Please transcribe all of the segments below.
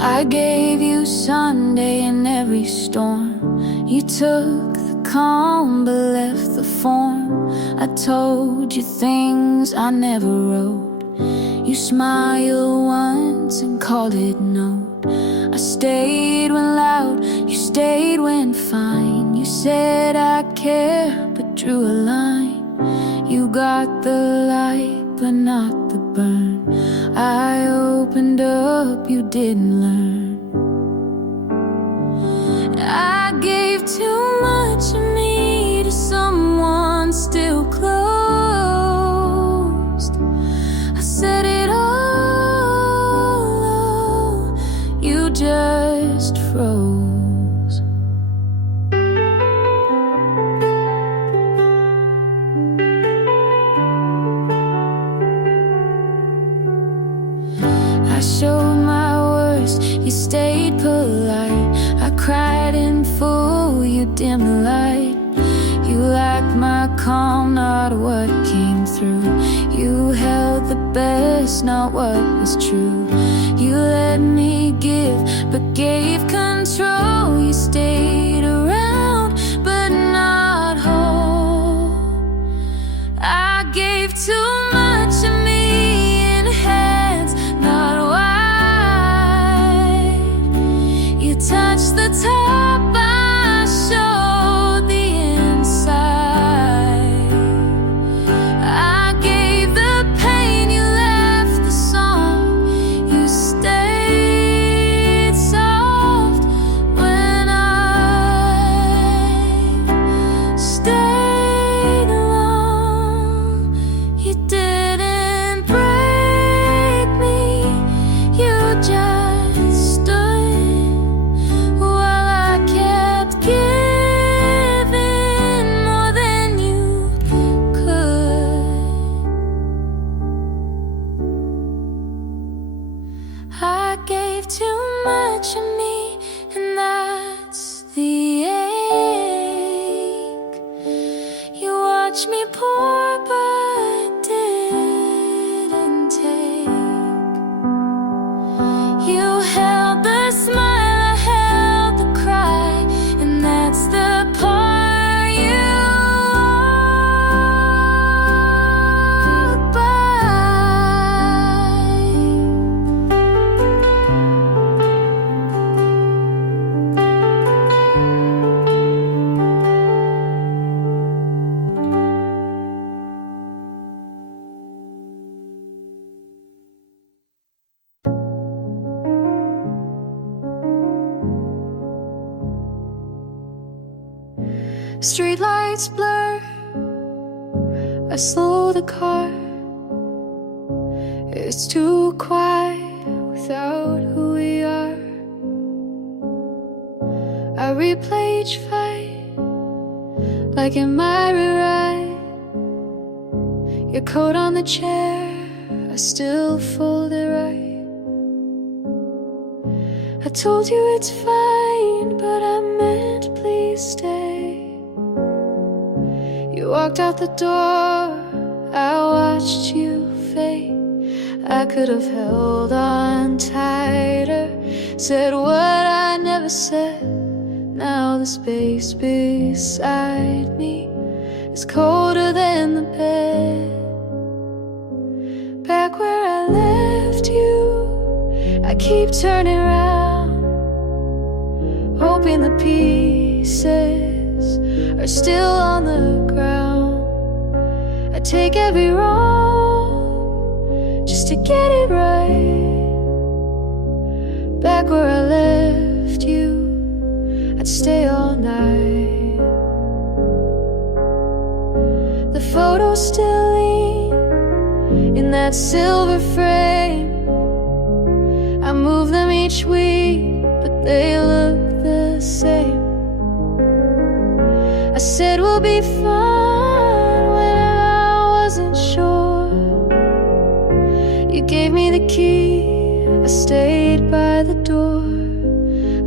I gave you Sunday in every storm. You took the calm but left the form. I told you things I never wrote. You smiled once and called it note. I stayed when loud, you stayed when fine. You said I care but drew a line. You got the light but not the burn. I opened up, you didn't learn. I gave too much of me to someone still closed. I said it all, you just froze. I showed my worst, you stayed polite. I cried in full, you dimmed the light. You liked my calm, not what came through. You held the best, not what was true. You let me give, but gave control. You stayed around, but not whole. I gave too much of me in hands not wide. You touched the top, I showed the inside. I gave the pain, you left the song. You stayed soft when I stayed alone. You didn't break me, you just stood while I kept giving more than you could. I gave too much of me, and that's the ache. You watched me pour but didn't take. You held the smile, I held the cry, and that's the part you walk by. Streetlights blur, I slow the car. It's too quiet without who we are. I replay each fight like it might rewrite. Your coat on the chair, I still fold it right. I told you it's fine, but I meant please stay. You walked out the door, I watched you fade. I could have held on tighter, said what I never said. Now the space beside me is colder than the bed. Back where I left you, I keep turning around, hoping the pieces are still on the ground. I take every wrong just to get it right. Back where I left you, I'd stay all night. The photos still lean in that silver frame. I move them each week, but they look the same. I said we'll be fine when I wasn't sure. You gave me the key, I stayed by the door.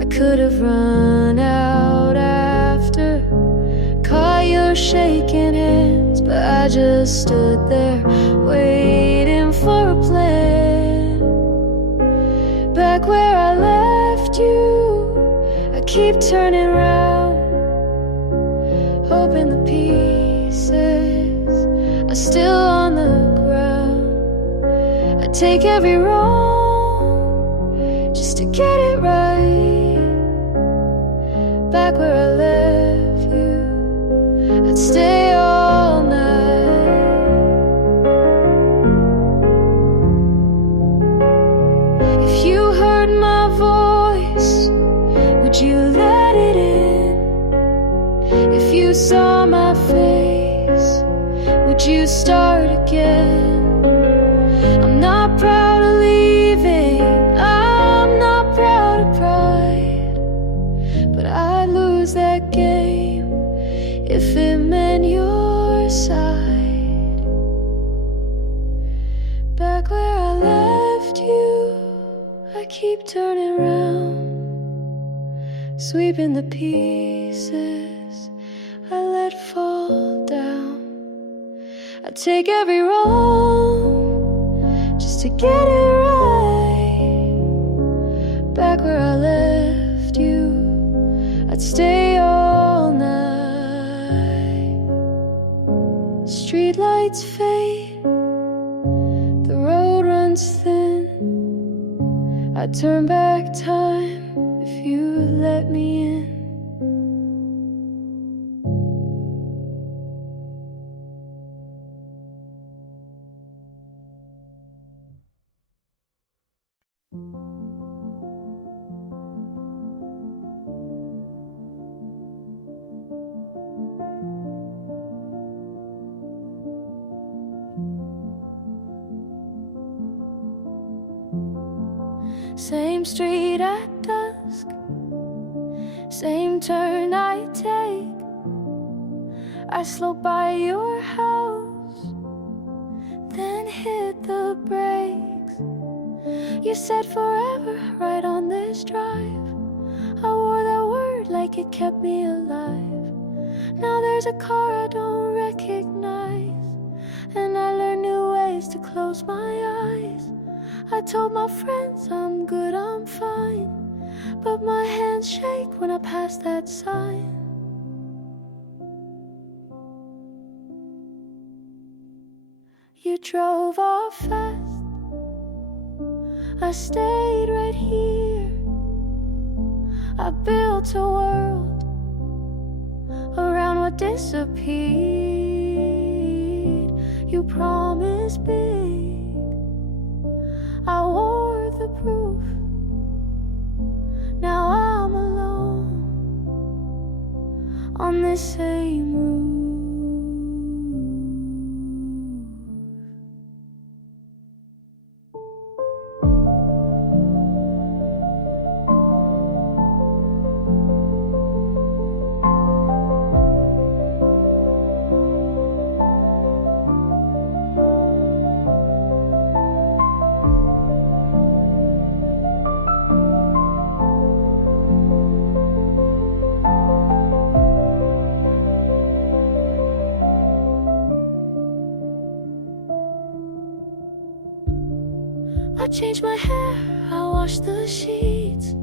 I could have run out after, caught your shaking hands, but I just stood there waiting for a plan. Back where I left you, I keep turning round, hoping the pieces are still on the ground. I take every wrong just to get it right. Back where I left you, I'd stay all night. If you heard my voice, would you let it in? If you saw my face, would you start again? I'm not proud of leaving, I'm not proud of pride, but I'd lose that game if it meant your side. Back where I left you, I keep turning round, sweeping the pieces I let fall down. I take every wrong just to get it right. Back where I left you, I'd stay all night. Streetlights fade, the road runs thin. I'd turn back time if you let me in. Same street at dusk, same turn I take. I slow by your house, then hit the brakes. You said forever right on this drive. I wore that word like it kept me alive. Now there's a car I don't recognize, and I learn new ways to close my eyes. I told my friends I'm good, I'm fine, but my hands shake when I pass that sign. You drove off fast, I stayed right here. I built a world around what disappeared. You promised big, I wore the proof. Now I'm alone on this same roof. I changed my hair, I washed the sheets.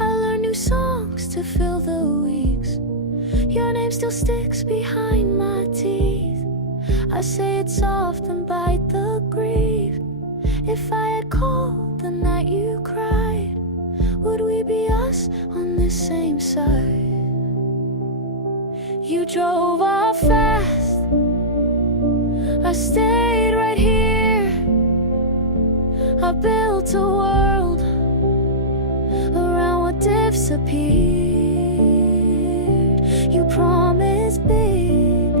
I learned new songs to fill the weeks. Your name still sticks behind my teeth. I say it soft and bite the grief. If I had called the night you cried, would we be us on this same side? You drove off fast, I stayed right here. I built a world around what disappeared. You promised big,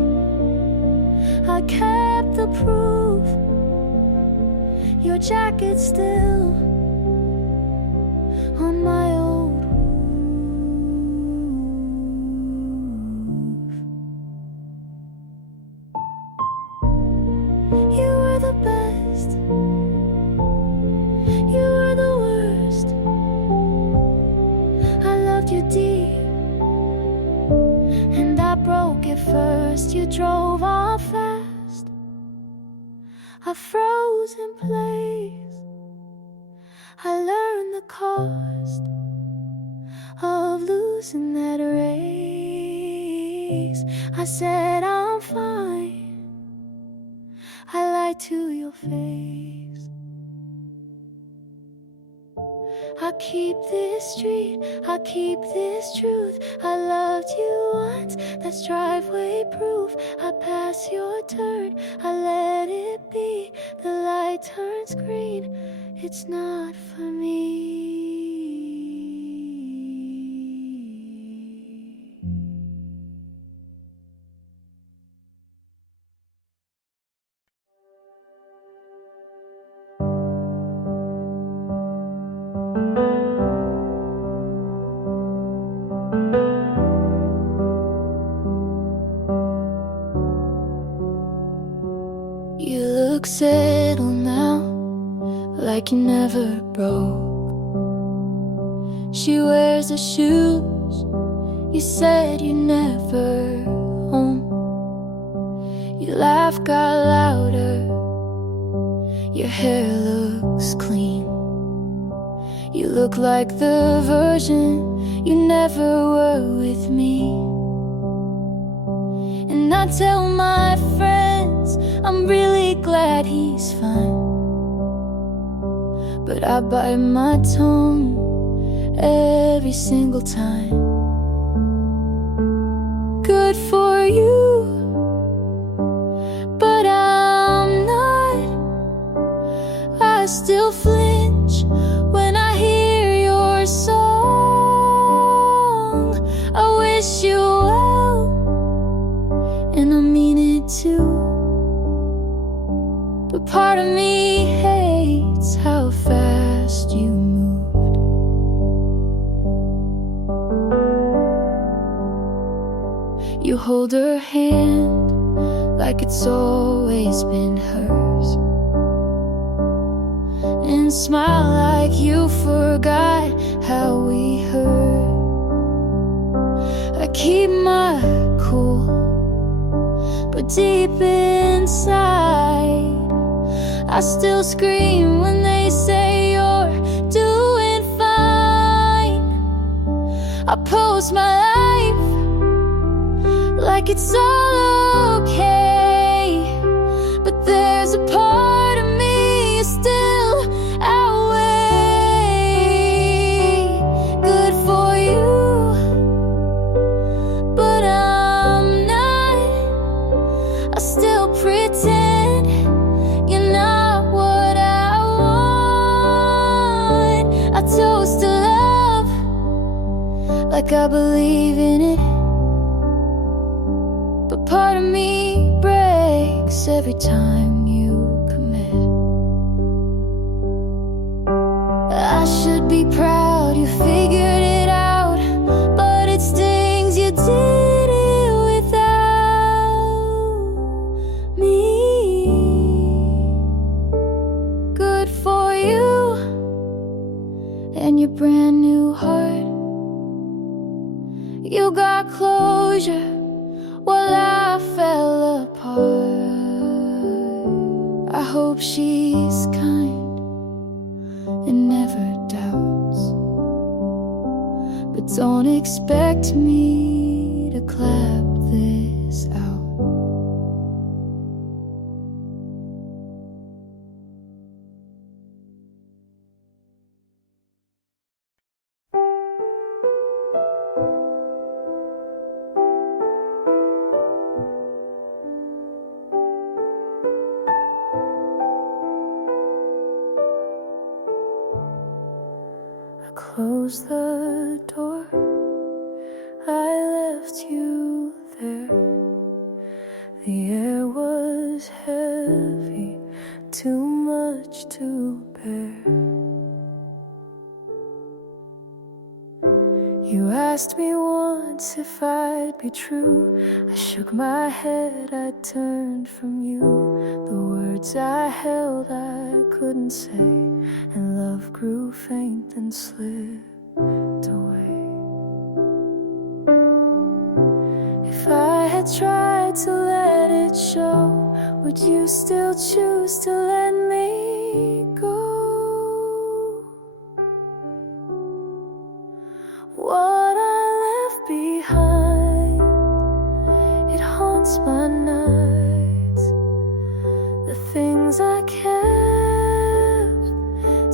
I kept the proof. Your jacket's still on my old roof. You were the best, you were the worst. I loved you deep, and I broke it first. You drove off fast, I froze in place. I learned the cost of losing that race. I said I'm fine, I lied to your face. I keep this street, I keep this truth. I loved you once, that's driveway proof. I pass your turn, I let it be. The light turns green, it's not for me. You look settled now, like you never broke. She wears the shoes you said you never own. Your laugh got louder, your hair looks clean. You look like the version you never were with me. And I tell my friends I'm really glad he's fine, but I bite my tongue every single time. Good for you, but I'm not. I still flinch when I hear your song. I wish you well, and I mean it too. But part of me hates how fast you moved. You hold her hand like it's always been hers, and smile like you forgot how we hurt. I keep my cool, but deep inside I still scream when they say you're doing fine. I post my life like it's all okay, but there's a part of me still outweigh. Good for you, but I'm not. I still pretend you're not what I want. I toast to love like I believe in it, but part of me breaks every time you commit. I should be proud you figured it out, but it stings you did it without me. Good for you and your brand new heart. You got closure while I fell apart. I hope she's kind and never doubts, but don't expect me to clap this out. Close the door, I left you there. The air was heavy, too much to bear. You asked me once if I'd be true. I shook my head, I turned from you. The words I held I couldn't say, and love grew faint and slipped away. If I had tried to let it show, would you still choose to let me go? What haunts my nights. The things I kept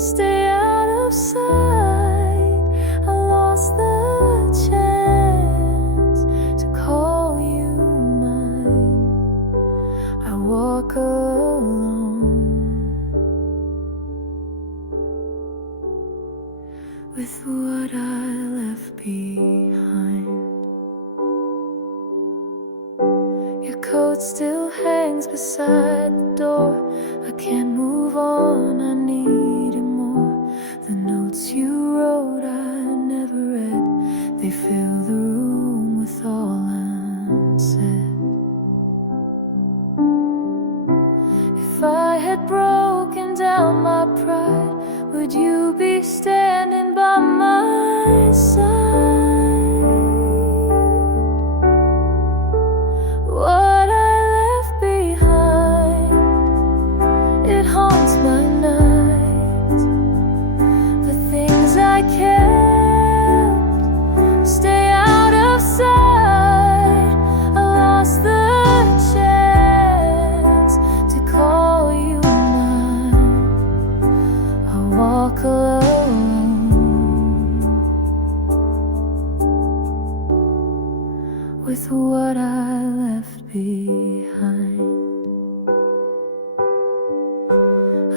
stay out of sight. I lost the chance to call you mine. I walk alone with what I left behind. Your coat still hangs beside the door. I can't move on, I need it more. The notes you wrote I never read, they fill the room with all unsaid. If I had broken down my pride, would you be standing by my side? What I left behind, it haunts my nights. The things I kept stay out of sight. I lost the chance to call you mine. I walk alone with what I left behind.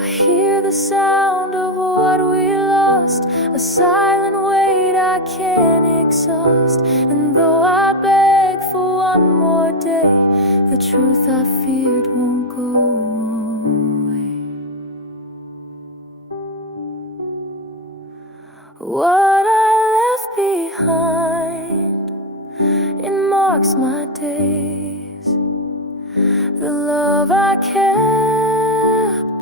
I hear the sound of what we lost, a silent weight I can't exhaust. And though I beg for one more day, the truth I feared won't go away. What I left behind, it marks my days. The love I kept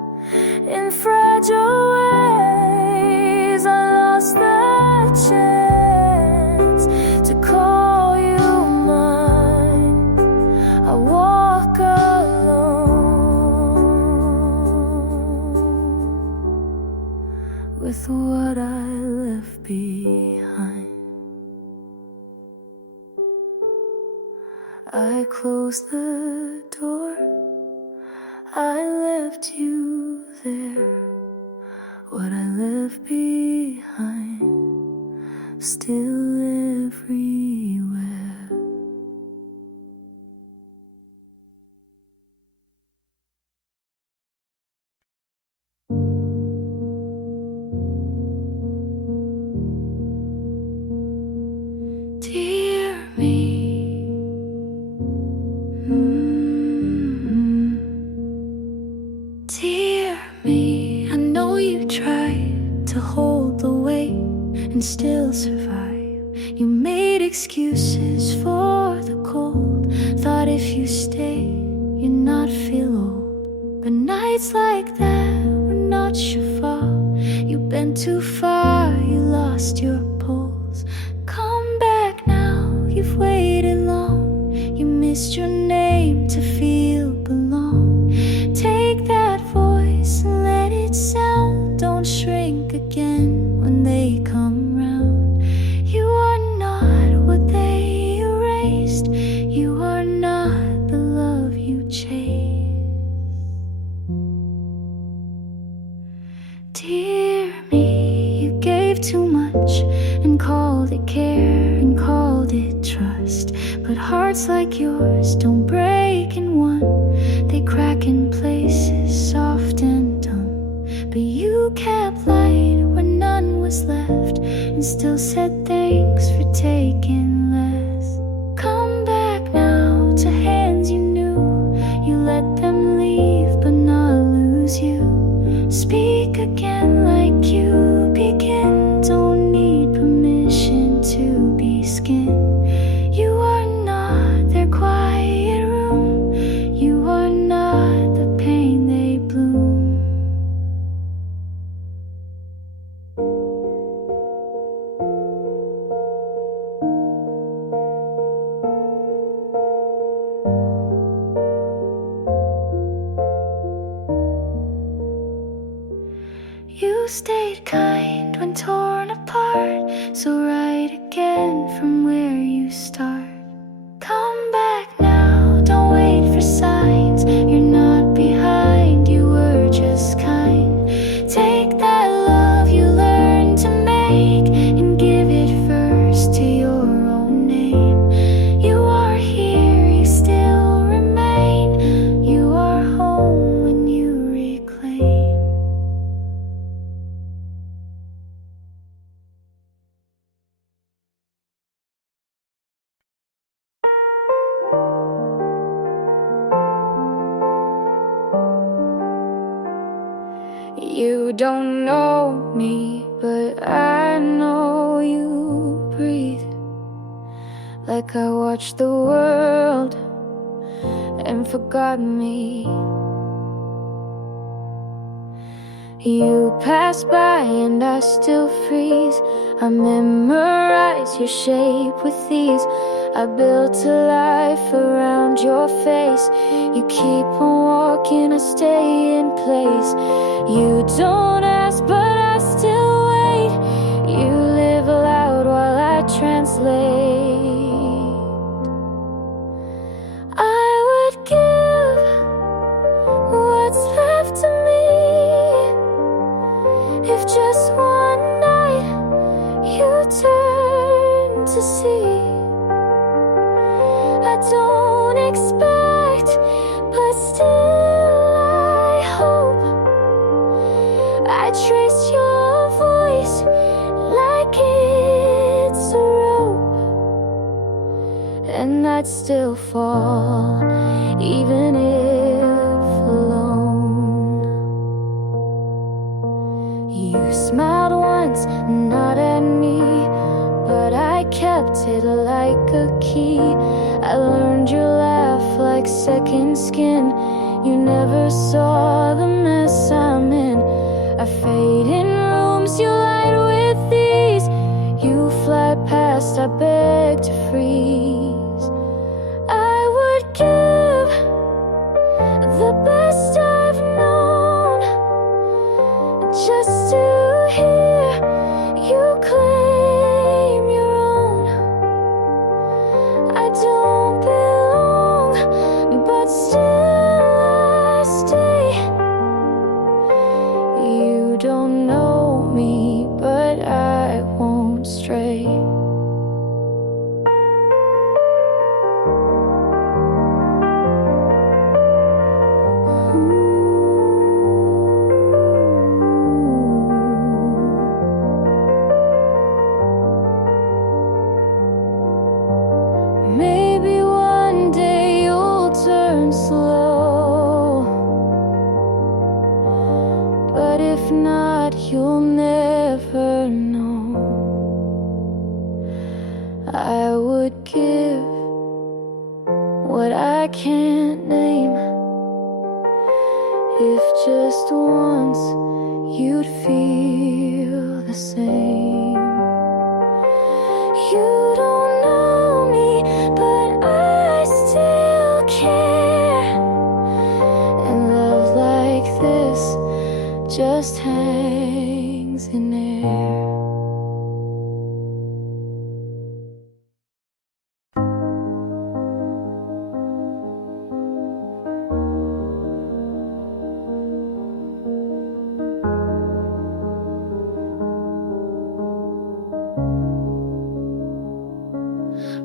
in fragile ways. I lost the chance to call you mine. I walk alone with what I left behind. I closed the door, I left you there. What I left behind, still everywhere. Dear me, dear me, I know you tried to hold the weight and still survive. You made excuses for the cold, thought if you stayed you'd not feel old. But nights like that were not your fault. You bent too far, you lost your pulse. Come back now, you've waited long. You missed your name to feel belong. Take that voice and let it sound. Don't shrink again when they come round. You are not what they erased. You are not the love you chased. Dear me, you gave too much and called it care and called it trust. But hearts like yours don't break in one. They crack in places soft and dumb. But you kept light where none was left, and still said thanks for taking less. Come back now to hands you knew. You let them leave but not lose you. Speak again like you begin. Don't need permission to be skin. You are not their quiet room. You are not the pain they bloom. You stayed kind when torn apart, so right again from where you start. Come back now, don't You don't know me, but I know you breathe. Like I watched the world and forgot me. You pass by and I still freeze. I memorize your shape with ease. I built a life around your face. You keep on walking, I stay in place. You don't ask, but I still wait. You live aloud while I translate. I would give what's left of me if just one night you turn to see. I don't expect, but still I hope. I trace your voice like it's a rope, and I'd still fall, even if alone. You smiled once, not at me, but I kept it like a key. I learned your laugh like second skin. You never saw the mess I'm in. I fade in rooms you light with these. You fly past, I beg to freeze. I would give the best I've known just to hear you claim your own. I don't belong, but still I stay. You don't know me, but I won't stray. Maybe one day you'll turn slow, but if not, you'll never know. I would give what I can't name if just once you'd feel the same. You don't know me, but I still care. And love like this just hangs in air.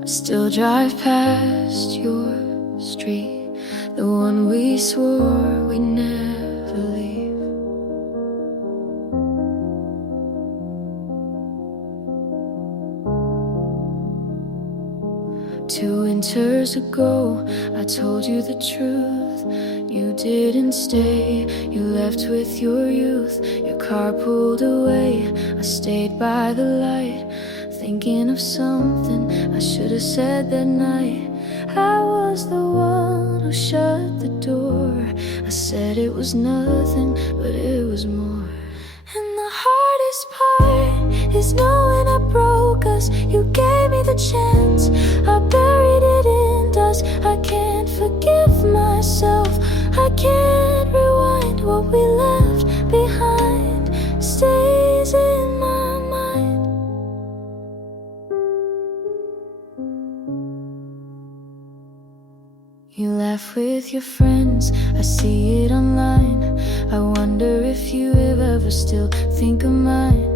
I still drive past your street, the one we swore we'd never leave. Two winters ago, I told you the truth. You didn't stay, you left with your youth. Your car pulled away, I stayed by the light, thinking of something I should have said that night. I was the one who shut the door. I said it was nothing, but it was more. And the hardest part is knowing I broke us. You gave me the chance, I buried it in dust. I can't forgive myself, I can't rewind. What we left behind stays in my mind. You laugh with your friends, I see it online. I wonder if you ever still think of mine.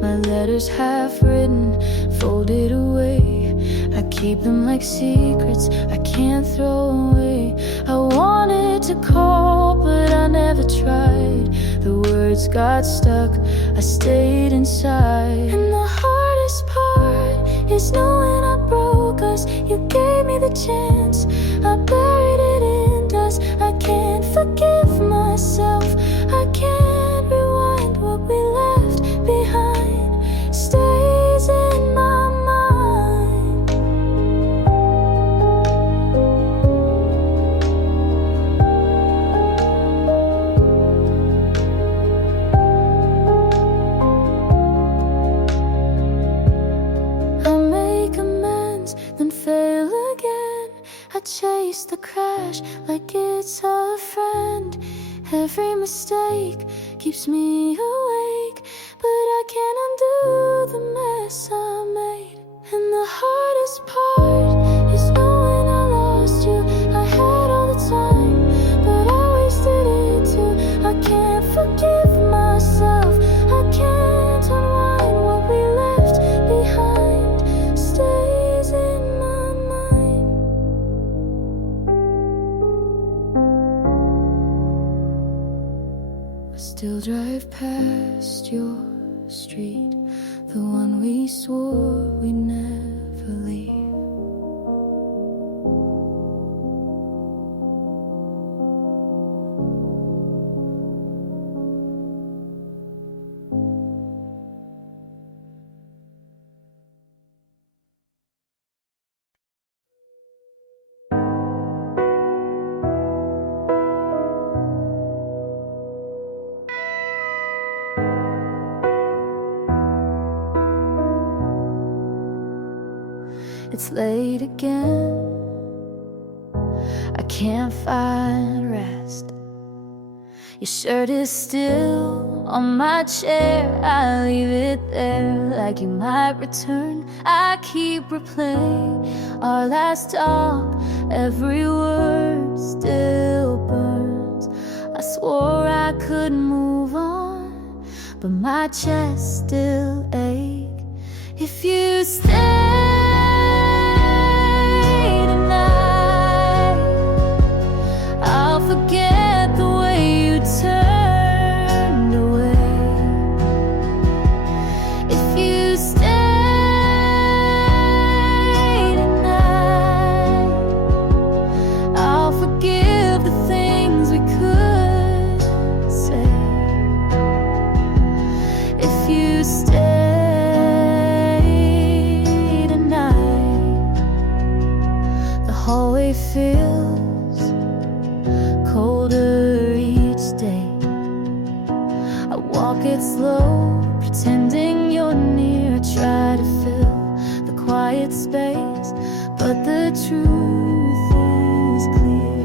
My letters half written, folded away. I keep them like secrets I can't throw away. I wanted to call, but I never tried. The words got stuck, I stayed inside. And the hardest part is knowing I broke us. You gave me the chance, I buried it in dust. I can't forgive myself, I can't rewind. crash like it's a friend. Every mistake keeps me awake, but I can't undo the mess I made. And the hardest part is knowing I lost you. I had all the time, but I wasted it too. I can't forgive myself, I can't unwind. What we left behind stays in my mind. I still drive past your street, the one we swore we'd never leave. It's late again, I can't find rest. Your shirt is still on my chair, I leave it there like you might return. I keep replaying our last talk, every word still burns. I swore I could move on, but my chest still aches. If you stay forget the way you turned away. If you stay tonight, I'll forgive the things we could say. If you stay tonight, the hallway feels colder each day. I walk it slow, pretending you're near. I try to fill the quiet space, but the truth is clear.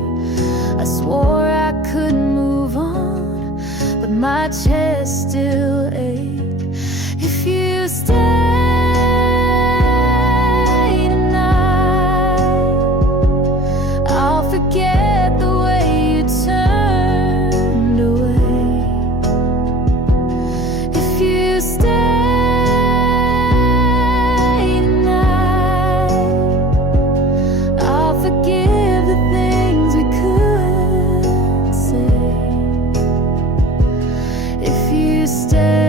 I swore I could move on, but my chest still aches. If you stay tonight, I'll forget the turned away. If you stay tonight, I'll forgive the things we could say. If you stay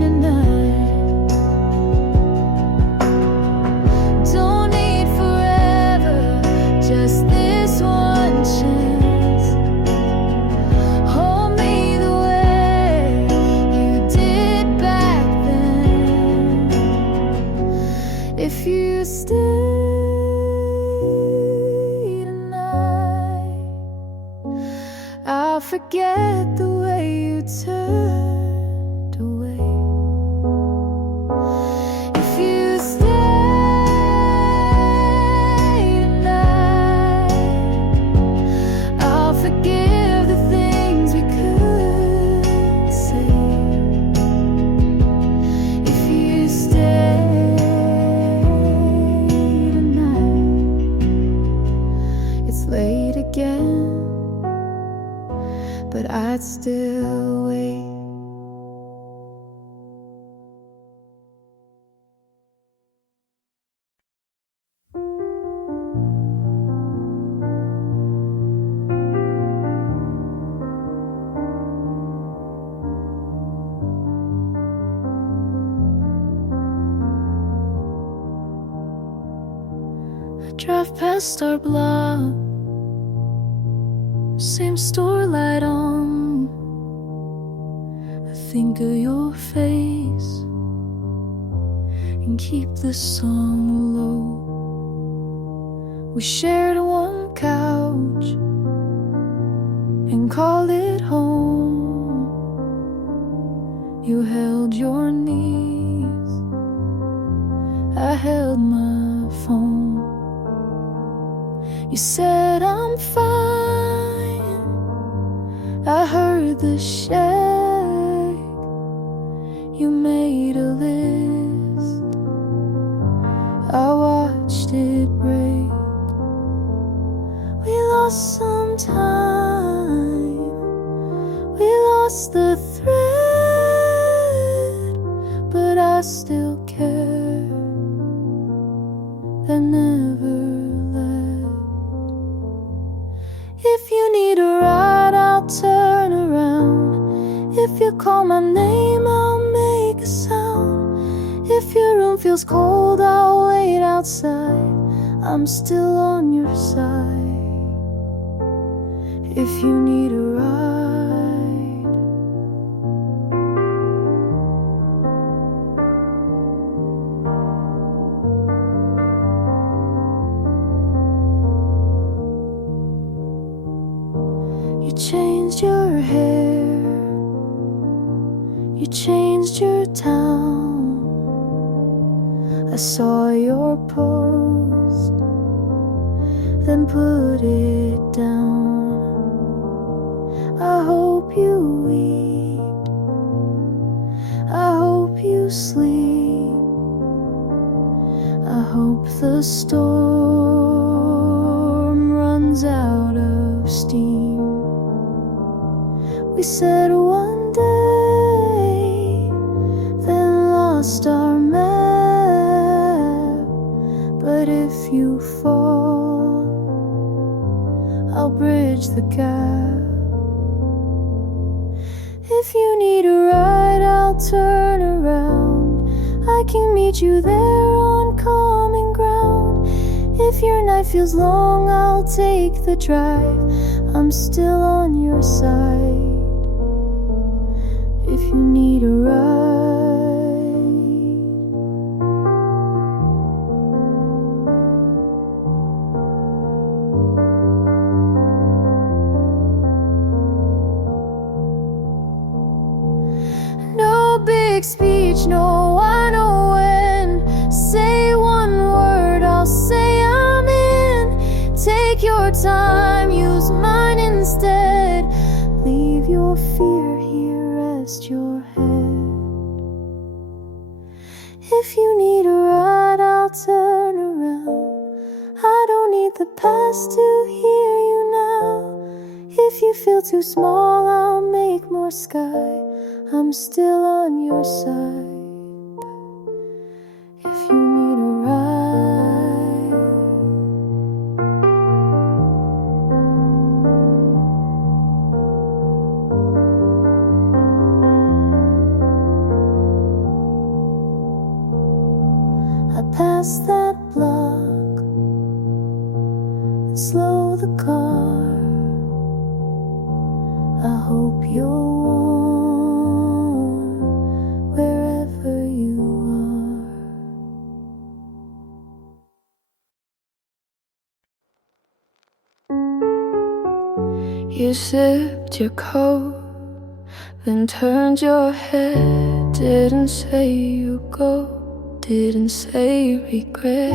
tonight, don't need forever, just this one chance. Hold me the way you did back then. If you stay tonight, I'll forget the way you turned away. If you stay tonight, I'll forgive the things we could say. If you stay tonight, it's late again, but I'd still wait. Drive past our block, same store light on. I think of your face and keep the song low. We shared one couch and called it home. You held your knees, I held my phone. You said I'm fine. I heard the shake. You made a list. I watched it break. We lost some time. We lost the thread, but I still care. That never left. If you need a ride, I'll turn around. If you call my name, I'll make a sound. If your room feels cold, I'll wait outside. I'm still on your side. If you need a ride, you changed your hair, you changed your town. I saw your post, then put it down. I hope you eat, I hope you sleep, I hope the storm runs out of steam. We said one day, then lost our map. But if you fall, I'll bridge the gap. If you need a ride, I'll turn around. I can meet you there on common ground. If your night feels long, I'll take the drive. I'm still on your side. If you need a ride, big speech, no, I know when. Say one word, I'll say I'm in. Take your time, use mine instead. Leave your fear here, rest your head. If you need a ride, I'll turn around. I don't need the past to hear you now. If you feel too small, I'll make more sky. I'm still on your side. If you need a ride, I pass that block and slow the car. I hope you're warm wherever you are. You zipped your coat, then turned your head. Didn't say you go, didn't say regret.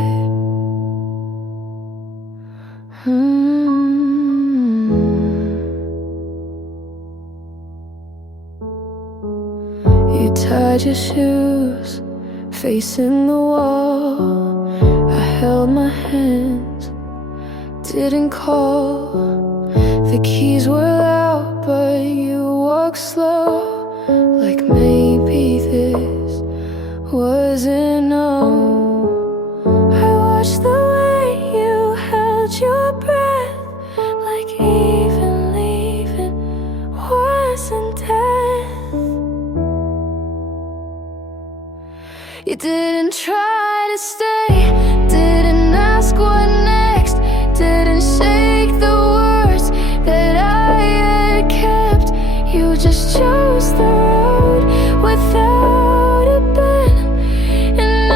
You tied your shoes, facing the wall. I held my hands, didn't call. The keys were loud, but you walked slow. Like maybe this was enough. I watched the way you held your breath, like even leaving wasn't death. You didn't try to stay, didn't ask what next, didn't shake the words that I had kept. You just chose the road without a bend, and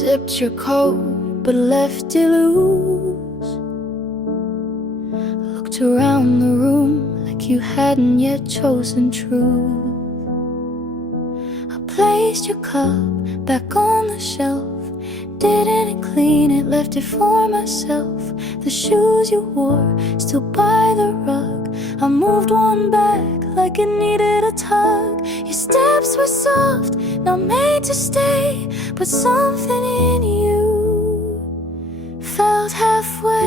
Zipped your coat but left it loose. Looked around the room like you hadn't yet chosen truth. I placed your cup back on the shelf. Didn't clean it, left it for myself. The shoes you wore still by the rug. I moved one back like it needed a tug. Your steps were soft, not made to stay, but something in you felt halfway.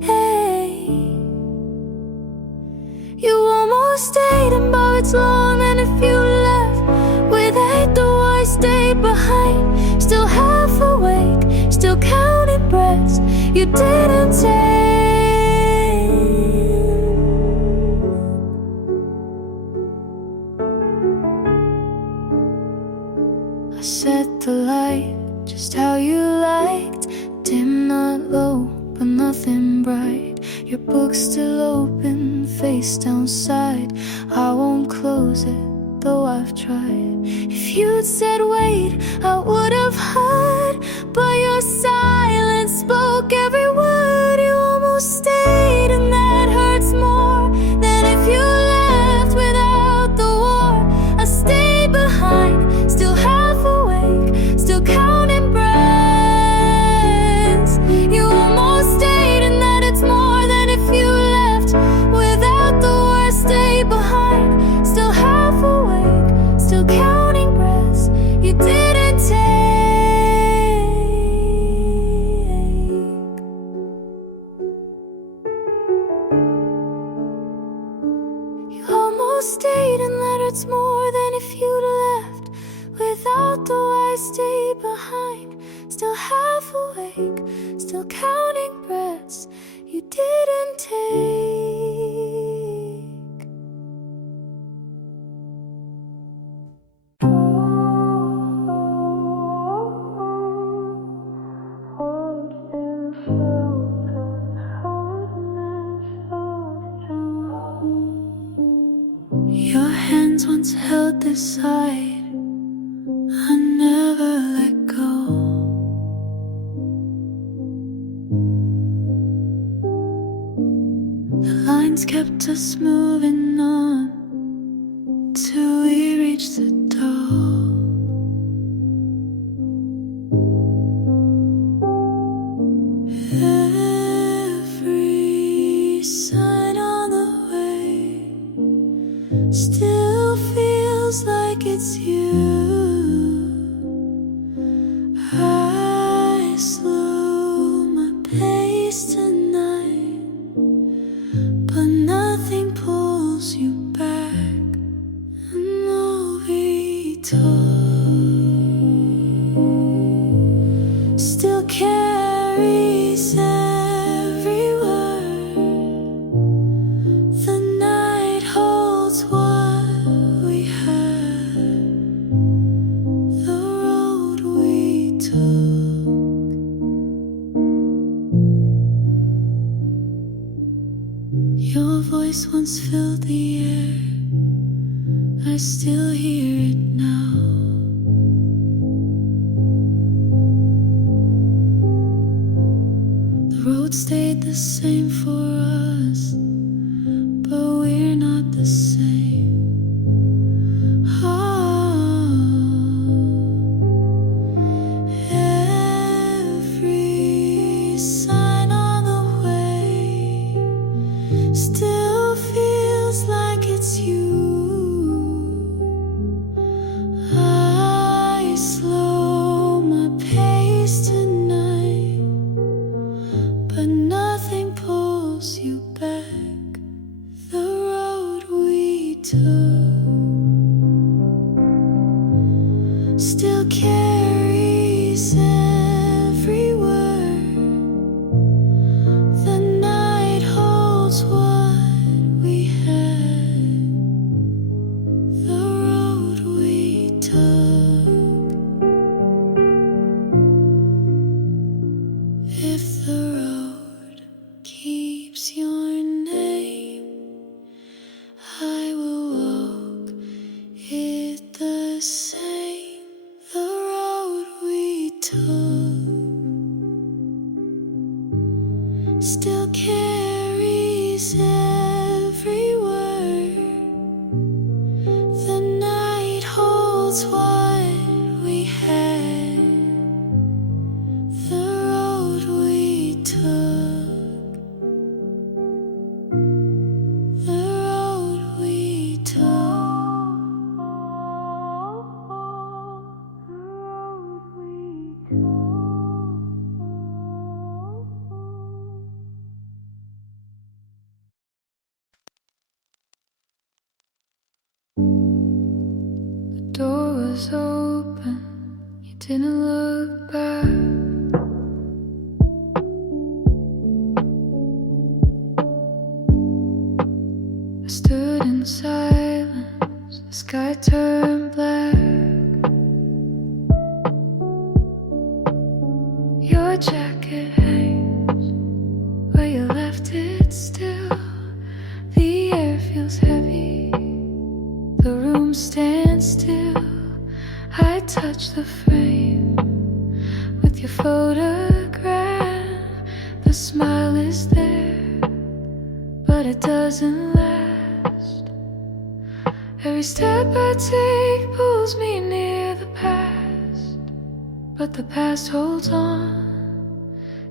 Hey, you almost stayed and borrowed long, and if you left without the war, I stayed behind. Still half awake, still counting breaths you didn't take. I set the light just how you liked. Dim, not low, but nothing bright. Your book's still open, face downside. I won't close it, though I've tried. If you'd said wait, I would have heard, but your silence spoke every word. You almost stayed, and that hurts more than if you left without the war. I stayed behind, still half awake, still counting breaths. You almost stayed, and that it's more than if you left without the war. I stayed behind, still half awake, still counting breaths you didn't take. You almost stayed, and that hurts more than if you'd left without the war. I stayed behind, still half awake, still counting breaths you didn't take. Your hands once held this side, I never let go. The lines kept us moving on till we reached the door. Every sign on the way still feels like it's you. I slow my pace tonight, but nothing pulls you back. I know we talk still carries every word. The night holds what we had, the road we took. Your voice once filled the air, I still hear it now. The road stayed the same for us, but we're not the same. Oh, every sign on the way still feels like it's you. I slow my pace tonight, but nothing pulls you back. still carries every word. The night holds what we had, the road we took, the road we took, the road we took. The door was open, you didn't look back. I stood in silence, the sky turned black. Your jacket hangs where you left it still. The air feels heavy, the room stands still. I touch the frame with your photograph. The smile is there, but it doesn't last. Every step I take pulls me near the past, but the past holds on,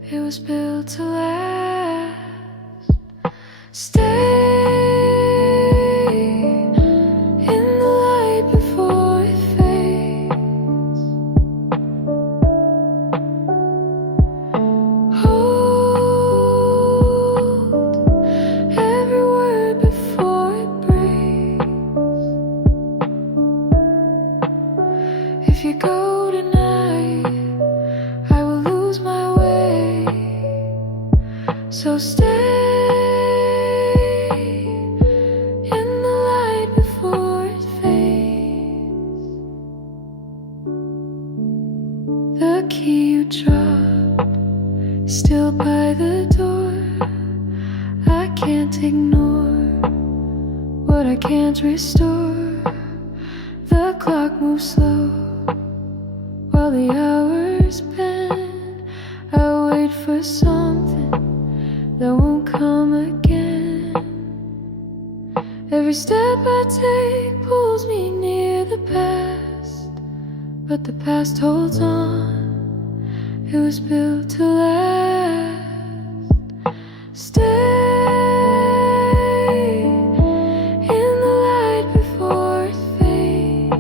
it was built to last. Stay in the light before it fades. Hold every word before it breaks. If you go tonight, I will lose my way. So stay in the light before it fades. The key you dropped is still by the door. I can't ignore what I can't restore. The clock moves slow while the hours bend. I wait for something that won't come again. Every step I take pulls me near the past, but the past holds on, it was built to last. Stay in the light before it fades.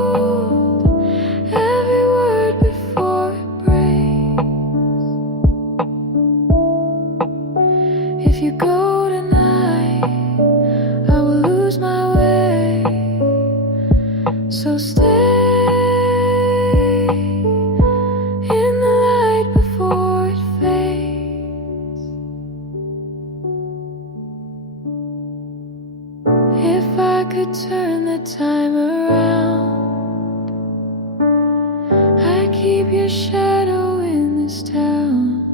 Hold every word before it breaks. If you go tonight, I will lose my way. So stay in the light before it fades. If I could turn the time around, I'd keep your shadow in this town.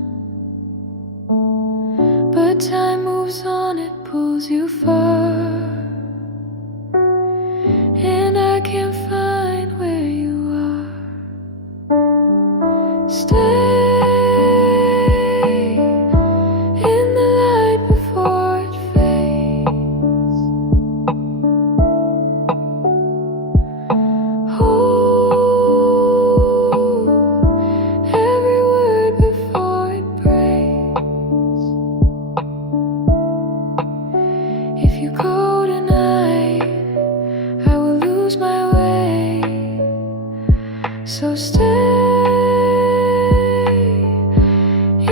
But time moves on, it pulls you far, and I can't find where you are. Stay in the light before it fades. Hold every word before it breaks. If you go tonight, I will lose my way. So stay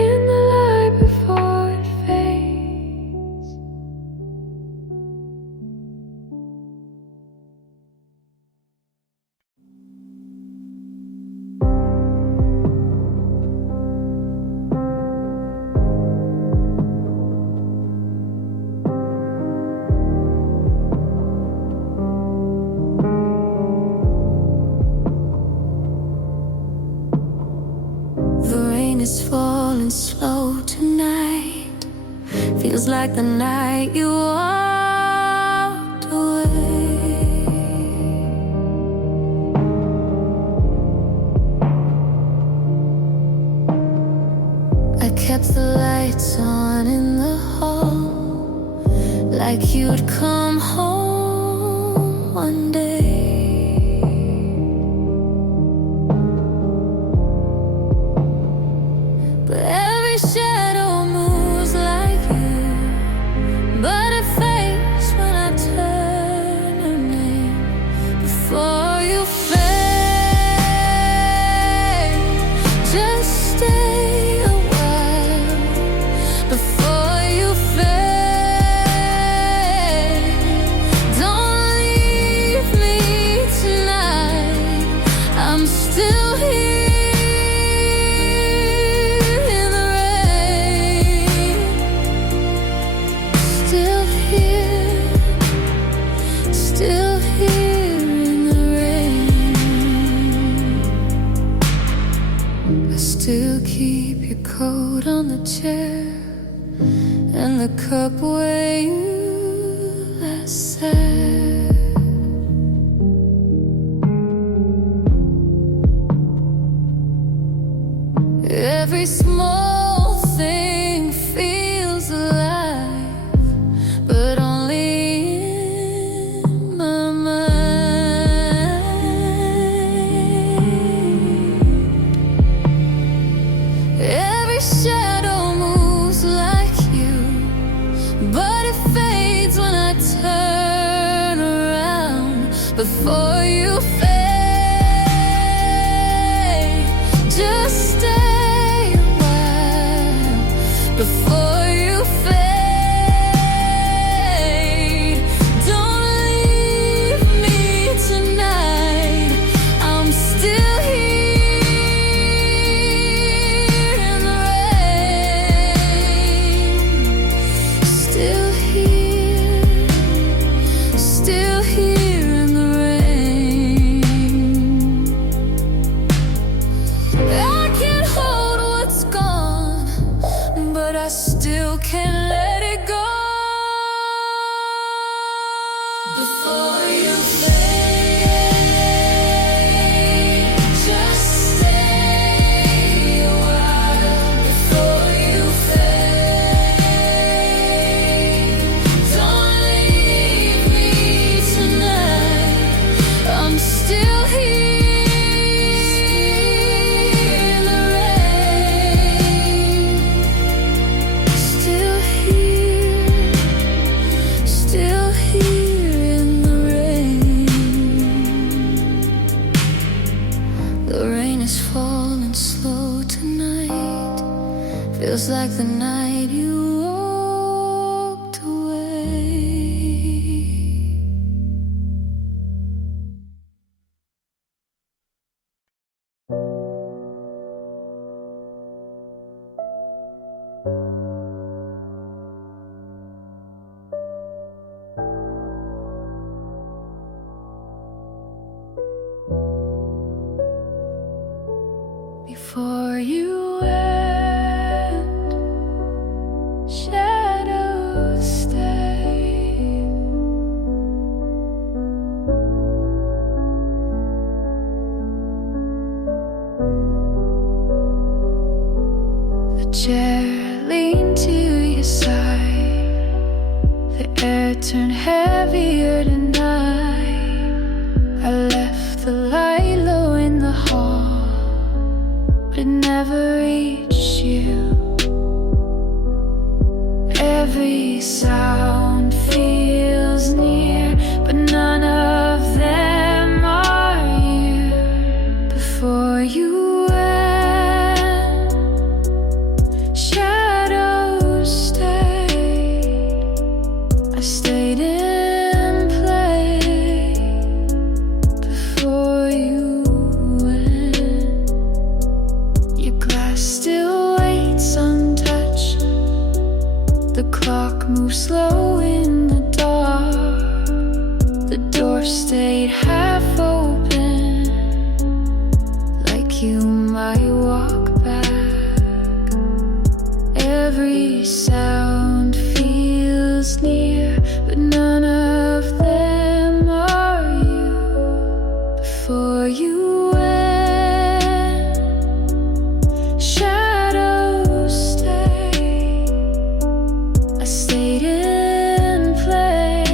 in the light before it fades. The rain is falling slow tonight. Feels like the night you walked away. would come home one day. But every shadow moves like you, but it fades when I turn your name. Before you fade, just stay a while. Before you fade, don't leave me tonight. I'm still here in the rain. Still here, still here in the rain. I still keep your coat on the chair and the cup where you last sat. Every small thing feels alive, but only in my mind. Every shadow moves like you, but it fades when I turn around. Before you fade, just stay a while. Before you fade, don't leave me tonight. I'm still here in the rain. Still here, still here in the rain. I can't hold what's gone, but I still can't let it go. Before you fade, just stay a while. Before you fade, don't leave me tonight. I'm still here in the rain. Still here, still here in the rain. The rain is falling slow tonight. Feels like the night you walked away. Before you end, shadows stay. The chair leaned to your side. The air turned heavier tonight. I left the light low in the hall, but it never reached you. Every sound feels near, but none of them are you. Before you went, shadows stayed. I stayed in place. Before you went, your glass still waits untouched. The clock moves slow in the dark. The door stayed half open, like you might walk back. Every sound feels near, but none of them are you. Before you went, shadows stayed. I stayed in place.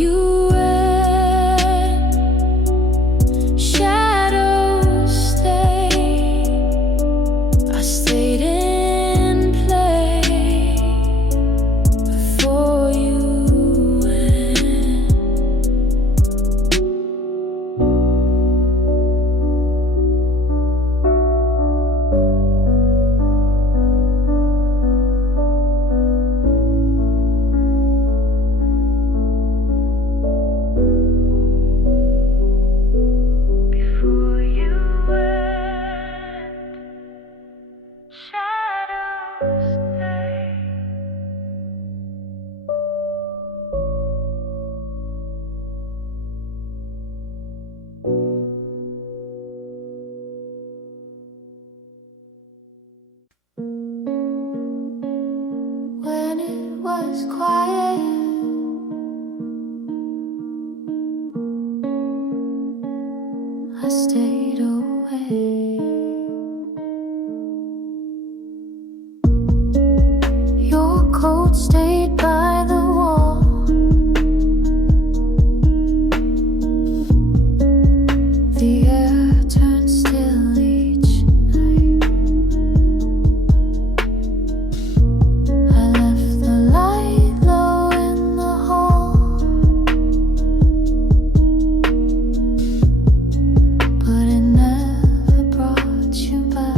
you went, shadows stay. I stayed in place before you went. Before you went, shadows stay. When it was quiet, I stayed away. Your coat stayed by the wall. The air turned still each night. I left the light low in the hall, but it never brought you back.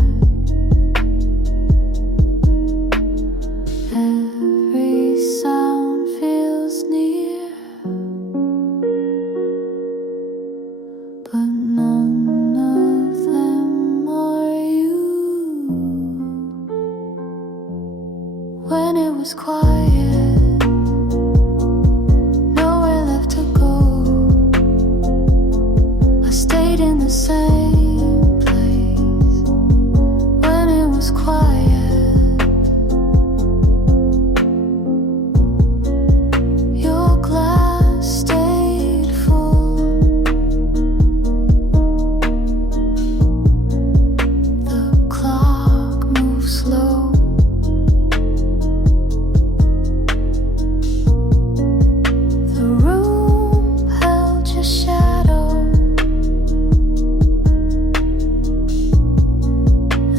Every sound feels near, but none of them are you. When it was quiet, nowhere left to go, I stayed in the same place. When it was quiet, your glass stayed full. The clock moved slow. The room held your shadow,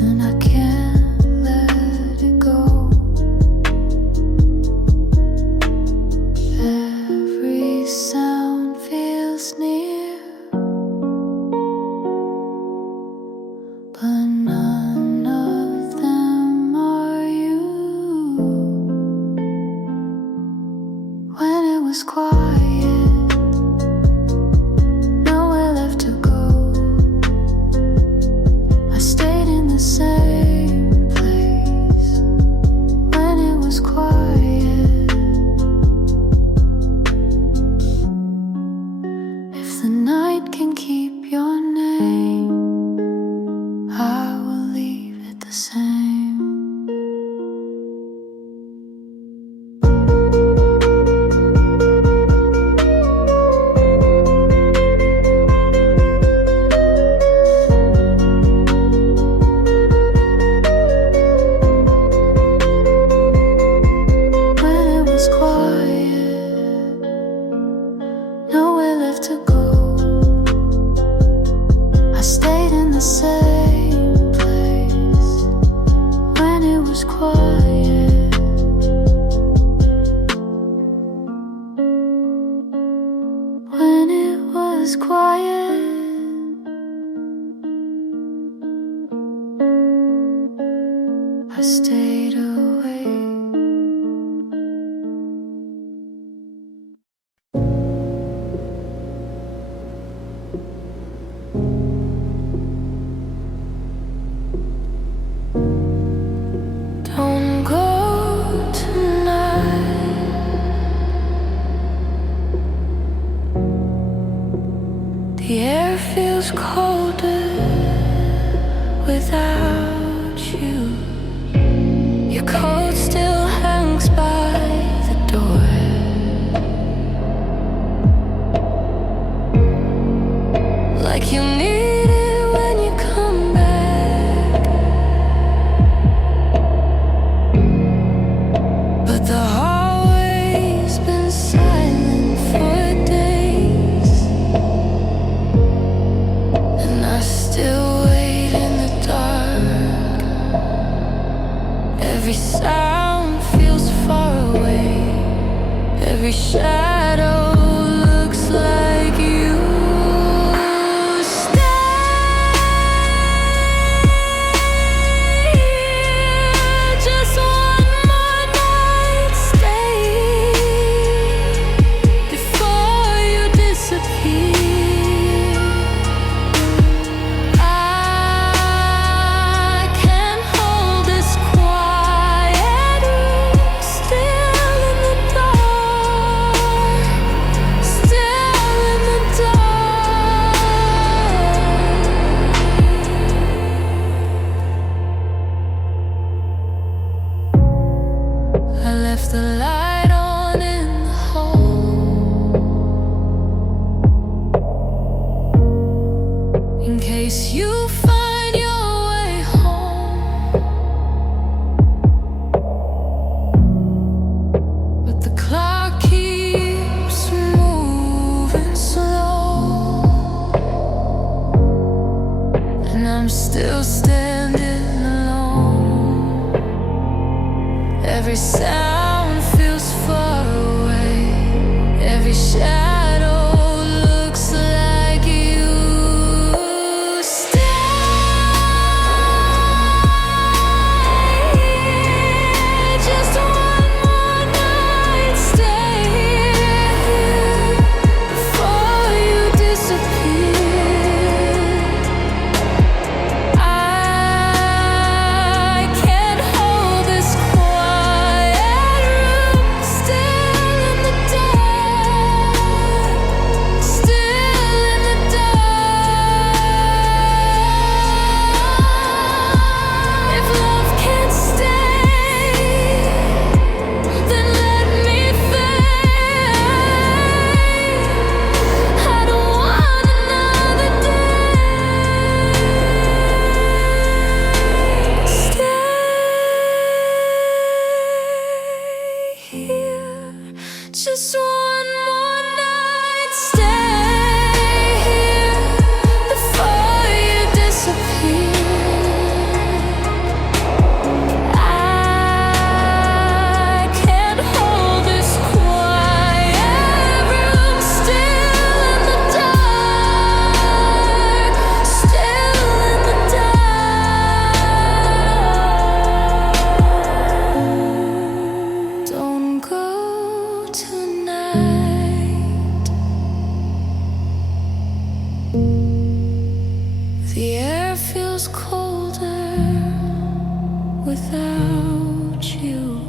and I can't let it go. Every sound feels near, but none of them are you. When it was quiet, nowhere left to go, I stayed in the same place. When it was quiet, if the night can keep your name, I will leave it the same. When it was quiet, nowhere left to go, I stayed in the same place. When it was quiet, when it was quiet, I stayed away. Don't go tonight. The air feels colder without you. Your coat still hangs by the door. Like you need it when you come back. But the hallway's been silent for still standing alone. Every sound feels far away. Every shadow looks like you. Stay here, just one more night. Stay here before you disappear. I can't hold this quiet room. Still in the dark. Still in the dark. If love can't stay, then let me fade. I don't want another day. Stay here, just one more night. Stay here before you disappear. I can't hold this quiet room. Still in the dark. Still in the dark. Don't go tonight. The air feels colder without you.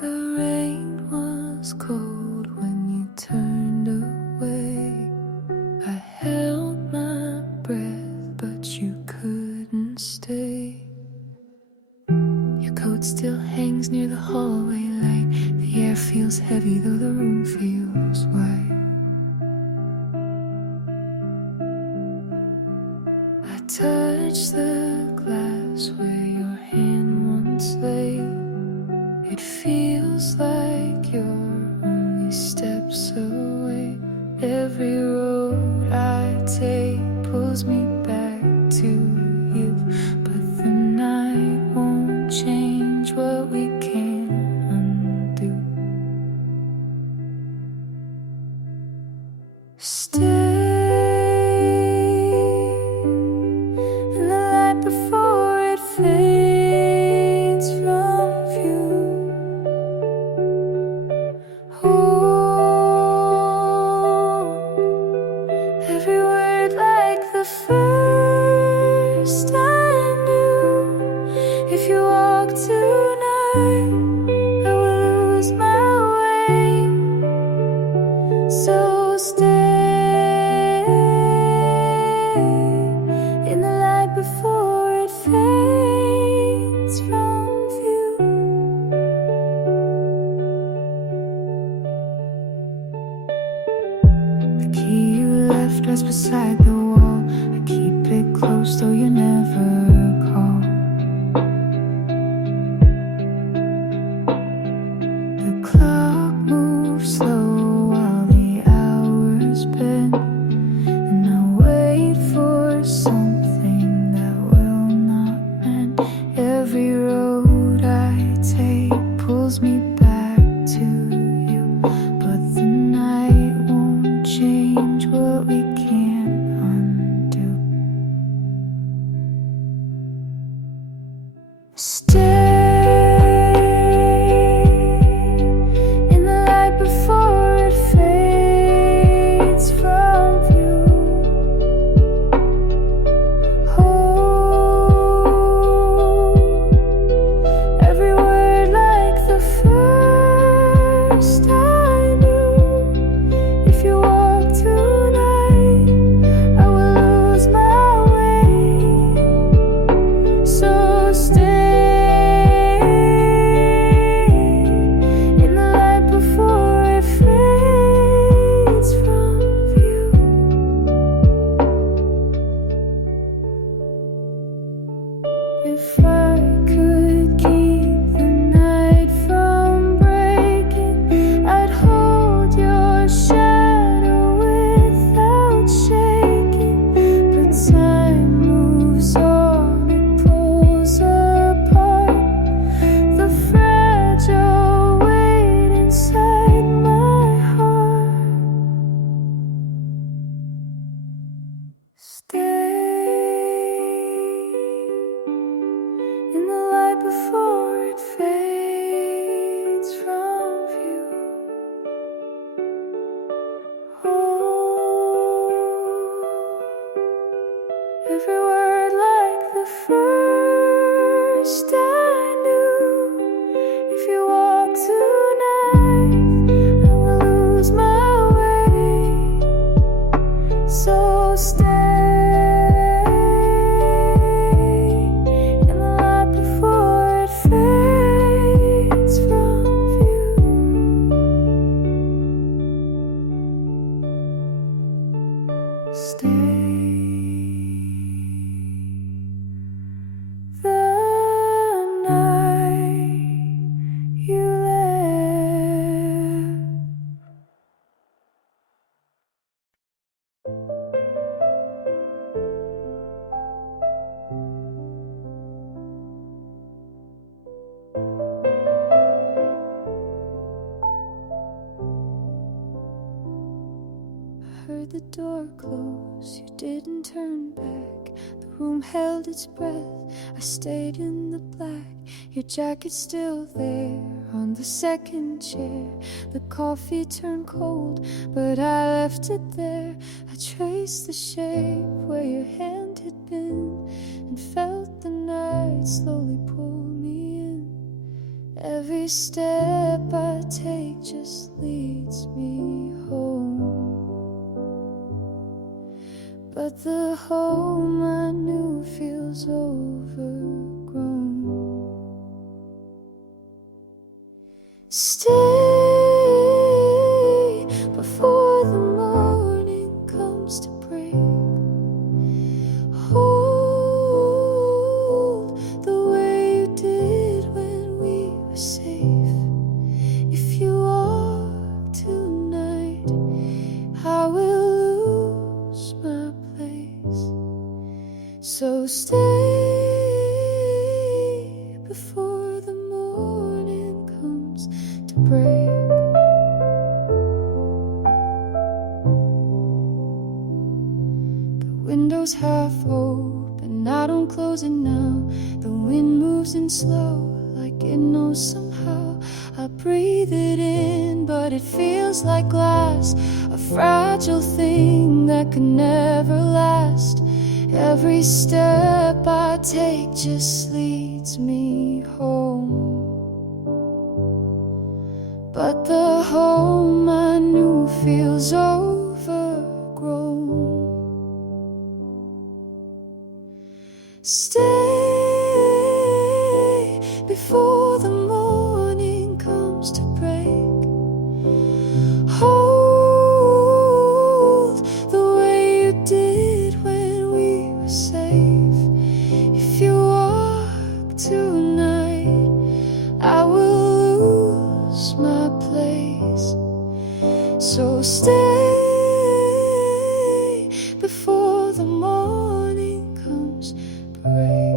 The rain was cold when you turned away. I held my breath, but you couldn't stay. Your coat still hangs near the hallway light. The air feels heavy, though the room feels white. I touch the glass where your hand once lay. It feels like you're only steps away. Every road I take pulls me back to you, but the night won't change what we can't undo. Stay in the light before it fades from view. Hold every word like the first I knew. If you walk tonight, I will lose my way. So stay in the light before it fades from view. The key you left rests beside the wall. I keep it close, though you never call. The clock moves slow while the hours bend, and I wait for something that will not mend. Every road I take pulls me back to you, but the night won't change what we can't undo. stay the night you left. Heard the door close, you didn't turn back. The room held its breath, I stayed in the black. Your jacket's still there on the second chair. The coffee turned cold, but I left it there. I traced the shape where your hand had been and felt the night slowly pull me in. Every step I take just leads me home. But the home I knew feels overgrown. Stay before the morning comes to break. Hold the way you did when we were safe. If you walk tonight, I will lose my place. So stay before the morning comes to break. The window's half open, I don't close it now. The wind moves in slow, like it knows somehow. I breathe it in, but it feels like glass, a fragile thing that could never last. Every step I take just leads me home. But the home I knew feels overgrown. Stay before the morning comes to break. Hold the way you did when we were safe. If you walk tonight, I will lose my place. So stay before the morning comes break.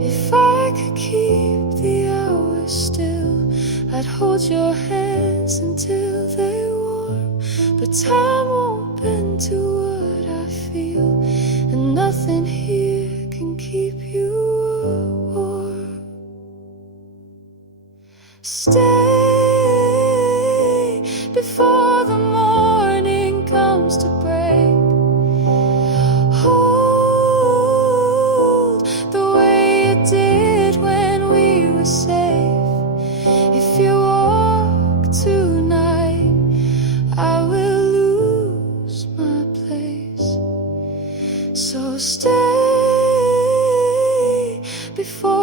If I could keep the hours still, I'd hold your hands until they warm. But time won't bend to what I feel, and nothing here can keep you warm. Stay before the morning comes to break. Hold the way you did when we were safe. If you walk tonight, I will lose my place. So stay before